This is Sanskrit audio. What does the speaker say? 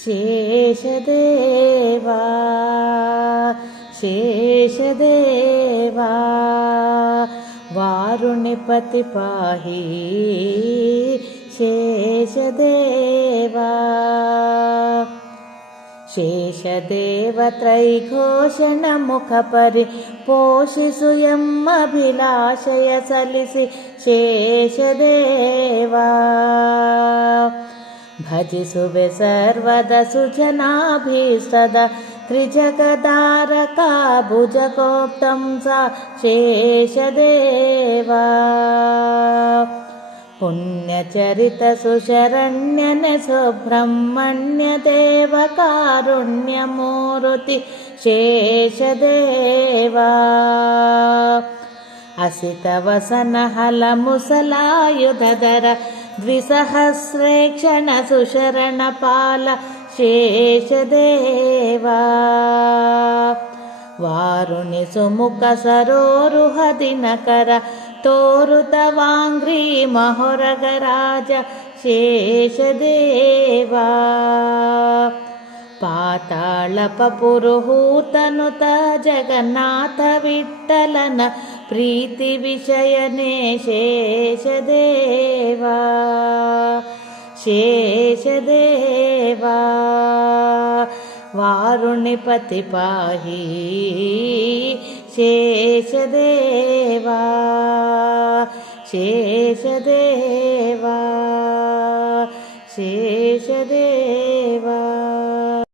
शेषदेवा शेषदेवा वारुणिपति पाहि शेषदेवा शेषदेवत्रैघोषणमुखपरि पोषिसु यम् अभिलाषय सलिसि शेषदेवा भजिसुवे सर्वदसु जनाभीस्तदा त्रिजगदारका भुजगोप्तं सा शेषदेवा। पुण्यचरितसुशरण्यन सुब्रह्मण्यदेवकारुण्यमूरुति शेषदेवा। असितवसनहलमुसलायुधर द्विसहस्रेक्षणसुशरणपाल शेषदेवा। वारुणि सुमुखसरोरुहदिनकर तोरुतवाङ्घ्री महोरगराज शेषदेवा। पाताळपपुरुहूतनुत जगन्नाथ विठ्ठलन प्रीतिविषयने शेषदेवा शेषदेवा वारुणिपति पाहि शेषदेवा शेषदेवा शेषदेवा